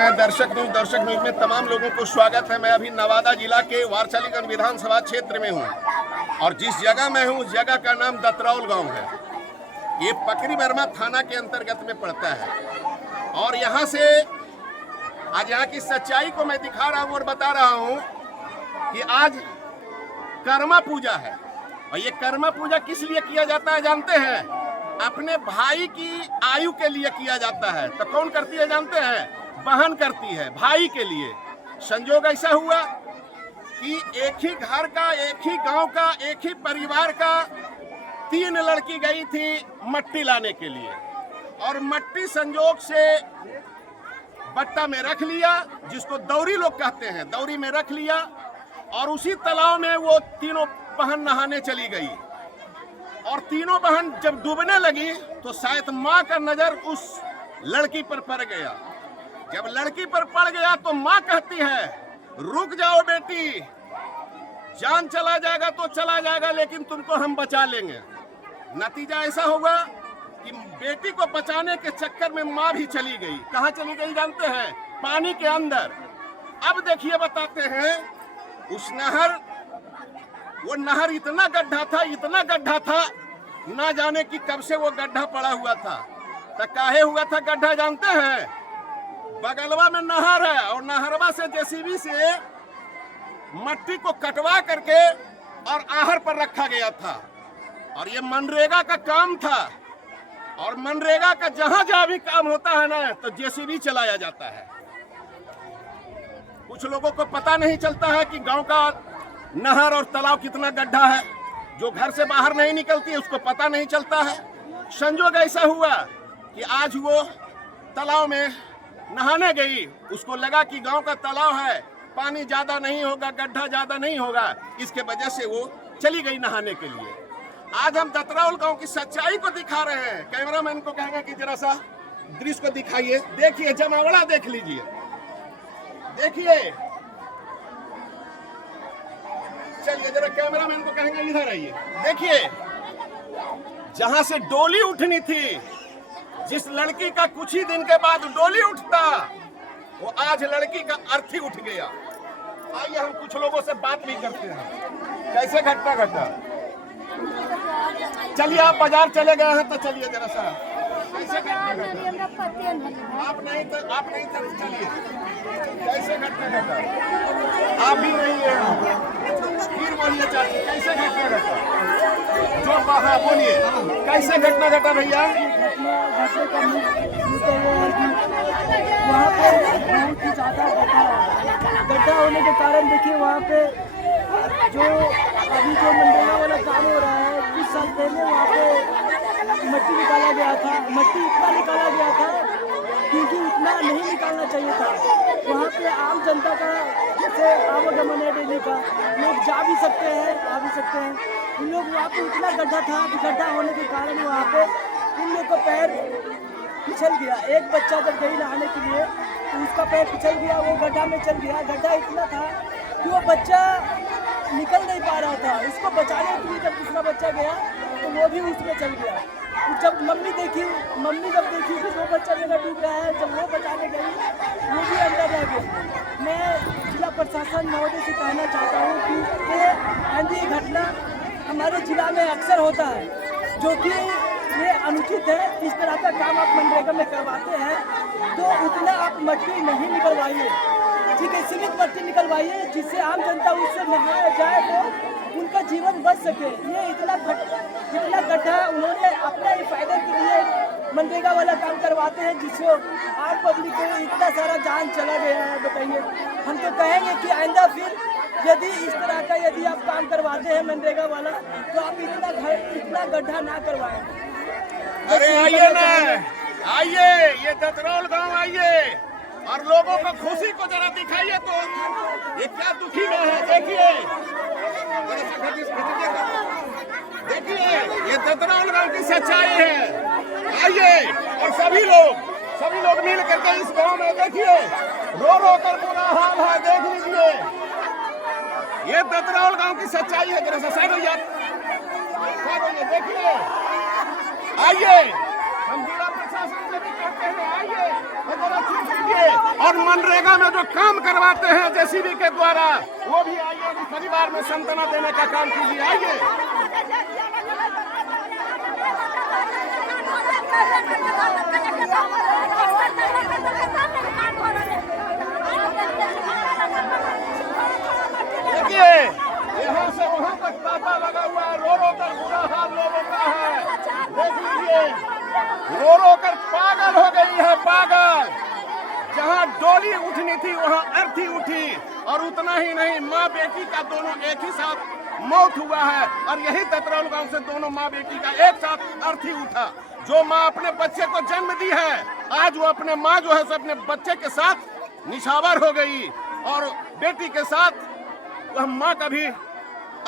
दर्शक न्यूज में तमाम लोगों को स्वागत है। मैं अभी नवादा जिला के वारसालीगंज विधानसभा क्षेत्र में हूँ और जिस जगह में हूँ उस जगह का नाम दतरौल गांव है। ये पकरी वर्मा थाना के अंतर्गत में पड़ता है और यहाँ से आज यहाँ की सच्चाई को मैं दिखा रहा हूँ और बता रहा हूँ कि आज कर्मा पूजा है। और ये कर्मा पूजा किस लिए किया जाता है जानते हैं? अपने भाई की आयु के लिए किया जाता है। तो कौन करती है जानते हैं? बहन करती है भाई के लिए। संजोग ऐसा हुआ कि एक ही घर का, एक ही गांव का, एक ही परिवार का 3 लड़की गई थी मट्टी लाने के लिए और मट्टी संजोग से बट्टा में रख लिया, जिसको दौरी लोग कहते हैं, दौरी में रख लिया और उसी तालाब में वो तीनों बहन नहाने चली गई। और तीनों बहन जब डूबने लगी तो शायद माँ का नजर उस लड़की पर पड़ गया। जब लड़की पर पड़ गया तो माँ कहती है, रुक जाओ बेटी, जान चला जाएगा तो चला जाएगा लेकिन तुमको हम बचा लेंगे। नतीजा ऐसा होगा कि बेटी को बचाने के चक्कर में माँ भी चली गई। कहाँ चली गई जानते हैं? पानी के अंदर। अब देखिए बताते हैं, उस नहर, वो नहर इतना गड्ढा था, ना जाने कि कब से वो गड्ढा पड़ा हुआ था। तो काहे हुआ था गड्ढा जानते हैं? बगलवा में नहर है और नहरवा से जेसीबी से मट्टी को कटवा करके और आहर पर रखा गया था। और ये मनरेगा का काम था और मनरेगा का जहां भी काम होता है ना तो जेसीबी चलाया जाता है। कुछ लोगों को पता नहीं चलता है कि गांव का नहर और तालाब कितना गड्ढा है। जो घर से बाहर नहीं निकलती है उसको पता नहीं चलता है। संजोग ऐसा हुआ कि आज वो तालाब में नहाने गई, उसको लगा कि गांव का तालाब है, पानी ज्यादा नहीं होगा, गड्ढा ज्यादा नहीं होगा, इसके वजह से वो चली गई नहाने के लिए। आज हम दतरौल गांव की सच्चाई को दिखा रहे हैं। कैमरामैन को कहेंगे कि जरा सा दृश्य को दिखाइए। देखिए, जमावड़ा देख लीजिए, देखिए। चलिए जरा कैमरामैन को कहेंगे इधर आइए। देखिए, जहां से डोली उठनी थी, जिस लड़की का कुछ ही दिन के बाद डोली उठता, वो आज लड़की का अर्थी उठ गया। आइए हम कुछ लोगों से बात भी करते हैं, कैसे घटना घटा। चलिए, आप बाजार चले गए हैं तो चलिए जरा सा, कैसे घटना घटा? आप नहीं तो चलिए, कैसे घटना घटा? आप भी नहीं है, फिर बोलिए चाची, कैसे घटना घटा? जो हाँ बोलिए, कैसे घटना घटा भैया? वहाँ पे बहुत ही ज़्यादा गड्ढा होने के कारण देखिए वहाँ पे जो अभी जो मनरेगा वाला काम हो रहा है, कुछ साल पहले वहाँ पे मट्टी निकाला गया था। मट्टी इतना निकाला गया था क्योंकि उतना नहीं निकालना चाहिए था। वहाँ पे आम जनता का जैसे आवागमन है डेली का, लोग जा भी सकते हैं, आ भी सकते हैं। उन लोग वहाँ पे इतना गड्ढा था, गड्ढा होने के कारण वहाँ पे उन लोग का पैर फिसल गया। एक बच्चा जब गई नहाने के लिए तो उसका पैर फिसल गया, वो गड्ढा में चल गया। गड्ढा इतना था कि वो बच्चा निकल नहीं पा रहा था। उसको बचाने के लिए जब दूसरा बच्चा गया तो वो भी उसमें चल गया। जब मम्मी जब देखी कि वो बच्चा मेरा डूब रहा है, जब वो बचाने गई वो भी अंदर रह गया। मैं जिला प्रशासन महोदय से कहना चाहता हूँ कि ये ऐसी घटना हमारे जिला में अक्सर होता है, जो कि ये अनुचित है। इस तरह का काम आप मनरेगा में करवाते हैं तो उतना आप मट्टी नहीं निकलवाइए, ठीक है? सीमित मट्टी निकलवाइए जिससे आम जनता उससे नहाया जाए तो उनका जीवन बच सके। ये इतना गड्ढा उन्होंने अपने फायदे के लिए मनरेगा वाला काम करवाते हैं, जिससे आम पब्लिक को इतना सारा जान चला गया है। बताइए, हम तो कहेंगे कि आइंदा फिर यदि इस तरह का यदि आप काम करवाते हैं मनरेगा वाला तो आप इतना गड्ढा ना करवाएं। अरे आइए ना, आइए, ये दतरौल गांव आइए और लोगों को खुशी को जरा दिखाइए। तो ये क्या दुखी में है, देखिए, देखिए, ये दतरौल गांव की सच्चाई है। आइए और सभी लोग मिल करके इस गांव में देखिए, रो कर बुरा हाल है, देख लीजिए। ये दतरौल गांव की सच्चाई है। जरा सा साइड होइए, देखिए। आइए, हम जिला प्रशासन प्रशासन से भी कहते हैं आइए और मनरेगा में जो काम करवाते हैं जेसीबी के द्वारा वो भी आइए, परिवार में सांत्वना देने का काम कीजिए। आइए देखिए यहाँ से वहाँ तक तांता लगा हुआ है, रो रो कर बुरा हाल लोगों का है। देख लीजिए रो रो कर पागल हो गई है, पागल। जहाँ डोली उठनी थी वहाँ अर्थी उठी, और उतना ही नहीं माँ बेटी का दोनों एक ही साथ मौत हुआ है। और यही दतरौल गांव से दोनों माँ बेटी का एक साथ अर्थी उठा। जो माँ अपने बच्चे को जन्म दी है, आज वो अपने माँ जो है अपने बच्चे के साथ निछावर हो गई, और बेटी के साथ वह माँ का भी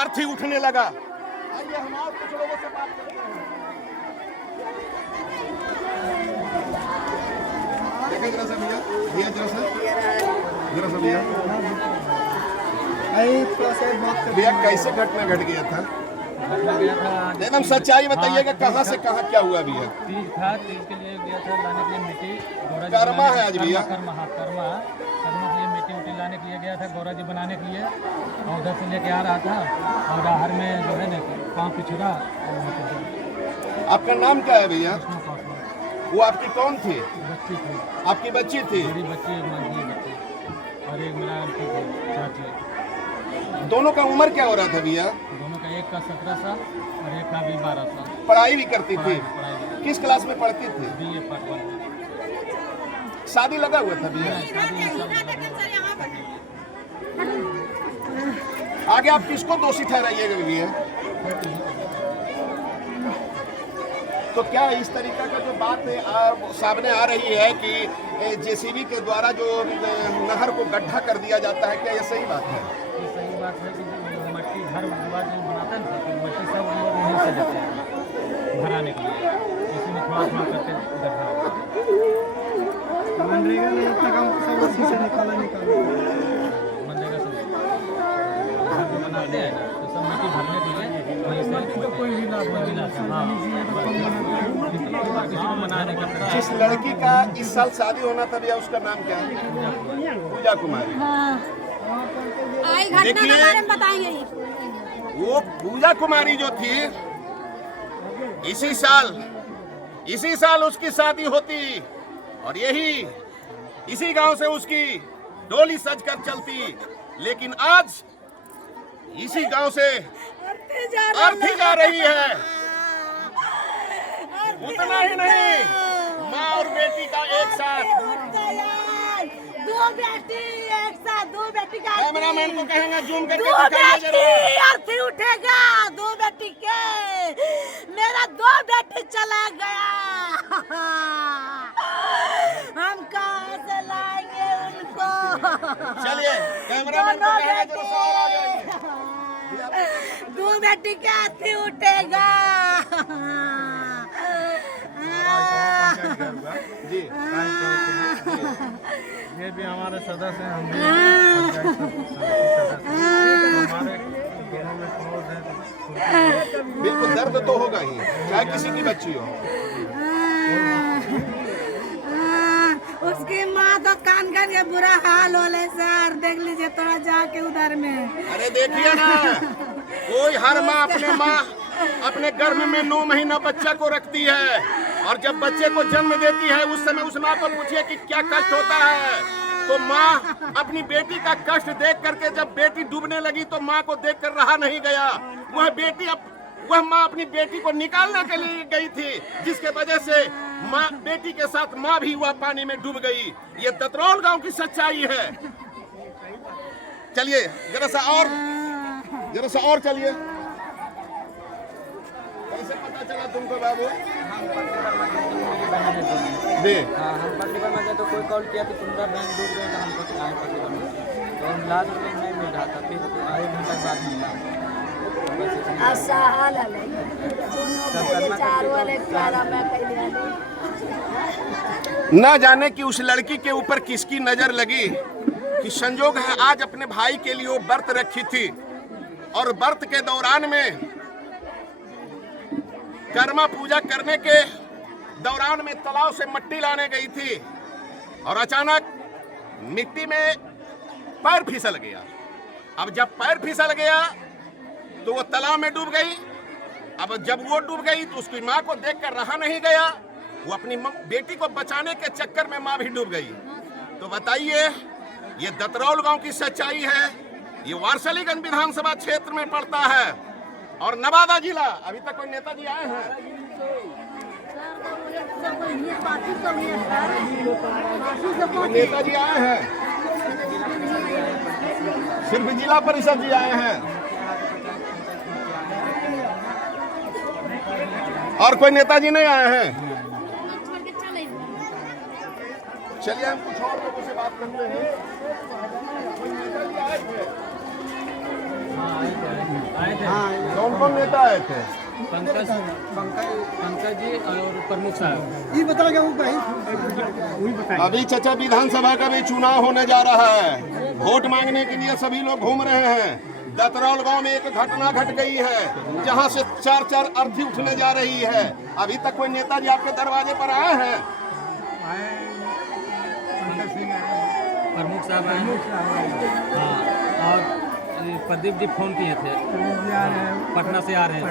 अर्थी उठने लगा। आइए हम और कुछ लोगों से बात करते हैं। जरा सा भैया भैया कैसे घटना घट गया था? एकदम सच्चाई बताइएगा, कहाँ से कहाँ क्या हुआ भैया? तीज था, तीज के लिए गया था लाने के लिए मिट्टी। कर्मा है आज भैया, कर्मा के लिए मिट्टी उट्टी लाने के लिए गया था, गौरा जी बनाने के लिए। और उधर से लेके आ रहा था और आहर में जो है ना पाँव पिछड़ा। आपका नाम क्या है भैया? वो आपकी कौन थी? बच्ची थी, आपकी बच्ची थी? मेरी बच्ची, एक मांझी बच्ची और एक मेरा आंटी थी, चाची। दोनों का उम्र क्या हो रहा था भैया? दोनों का एक का 17 साल और एक का भी 12 साल। पढ़ाई भी करती थी? पढ़ाई किस क्लास में पढ़ती थी? BA part 1। शादी लगा हुआ था भैया? आगे आप किसको दोषी ठहराइएगा भैया? तो क्या इस तरीका का जो बात सामने आ रही है कि जेसीबी के द्वारा जो नहर को गड्ढा कर दिया जाता है, क्या ये सही बात है? ये सही बात है कि मट्टी घर द्वार जो बनाते हैं ना, तो मट्टी सब लोग वहीं से लेते हैं भराने के लिए। इसी में थोड़ा थोड़ा करके गड्ढा मनरेगा में इतना काम सब उसी से निकाला मनरेगा से घर जो बनाते हैं ना, तो सब मिट्टी भरने के लिए वहीं से कोई भी ना बनाने का। जिस लड़की का इस साल शादी होना था भैया, उसका नाम क्या है? पूजा कुमारी। आई घटना के बारे में बताएंगे। वो पूजा कुमारी जो थी, इसी साल उसकी शादी होती, और इसी गांव से उसकी डोली सजकर चलती। लेकिन आज इसी गांव से अर्थी जा रही है। उतना ही नहीं, माँ और बेटी का एक साथ। दो बेटी एक साथ, दो बेटी का कैमरामैन को कहेंगे जूम करके दो दिखाइए बेटी जरा। अर्थी उठेगा, दो बेटी के। मेरा दो बेटी चला गया, हम कहाँ से लाएंगे उनको? चलिए कैमरामैन को कहेंगे जरा सवाल आ जाइए। दो बेटी का अर्थी उठेगा। जी ये भी हमारे सदस्य हैं, हम भी हमारे दोनों में क्लोज हैं। बिल्कुल दर्द तो होगा ही, चाहे किसी की बच्ची हो। उसकी माँ तो कान के बुरा हाल होले सर, देख लीजिए थोड़ा जाके उधर में। अरे देखिए ना, कोई हर माँ अपने गर्भ में 9 महीना बच्चा को रखती है, और जब बच्चे को जन्म देती है उस समय उस माँ को पूछिए कि क्या कष्ट होता है। तो माँ अपनी बेटी का कष्ट देख करके जब बेटी डूबने लगी तो माँ को देखकर रहा नहीं गया। वह माँ अपनी बेटी को निकालने के लिए गई थी, जिसके वजह से माँ बेटी के साथ माँ भी वह पानी में डूब गई। ये दतरौल गांव की सच्चाई है। चलिए जरा सा और चलिए। कैसे पता चला तुमको बाबू? दे हम पट्टीवर में गए तो कोई कॉल किया कि तुम्हारा बैंक डूब गया, हमको आए पट्टीवर में, तो हम लास्ट में नहीं मिल रहा था, फिर 1 घंटा बाद मिला। न जाने कि उस लड़की के ऊपर किसकी नजर लगी कि संजोग है आज अपने भाई के लिए वो व्रत रखी थी, और व्रत के दौरान में कर्मा पूजा करने के दौरान में तालाब से मिट्टी लाने गई थी और अचानक मिट्टी में पैर फिसल गया। अब जब पैर फिसल गया तो वो तालाब में डूब गई। अब जब वो डूब गई तो उसकी माँ को देखकर रहा नहीं गया, वो अपनी बेटी को बचाने के चक्कर में माँ भी डूब गई। तो बताइए, ये दतरौल गांव की सच्चाई है। ये वारसलीगंज विधानसभा क्षेत्र में पड़ता है और नवादा जिला। अभी तक कोई नेताजी आए हैं? कोई नेताजी आए हैं? सिर्फ जिला परिषद जी आए हैं और कोई नेताजी नहीं आए हैं। चलिए हम कुछ और लोगों से बात करते हैं। कोई नेताजी आए थे? आए थे। कौन कौन नेता आए थे? पंकज जी और प्रमुख साहब। ये बता क्या वही बताइए। अभी चचा विधानसभा का भी चुनाव होने जा रहा है। वोट मांगने के लिए सभी लोग घूम रहे हैं। दतरौल गांव में एक घटना घट गई है जहां से चार अर्थी उठने जा रही है। अभी तक कोई नेताजी आपके दरवाजे पर आए हैं? प्रमुख साहब आए। हाँ, और प्रदीप जी फोन किए थे, पटना से आ रहे हैं।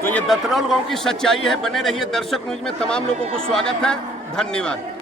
तो ये दतरौल गांव की सच्चाई है। बने रहिए दर्शक न्यूज में। तमाम लोगों को स्वागत है। धन्यवाद।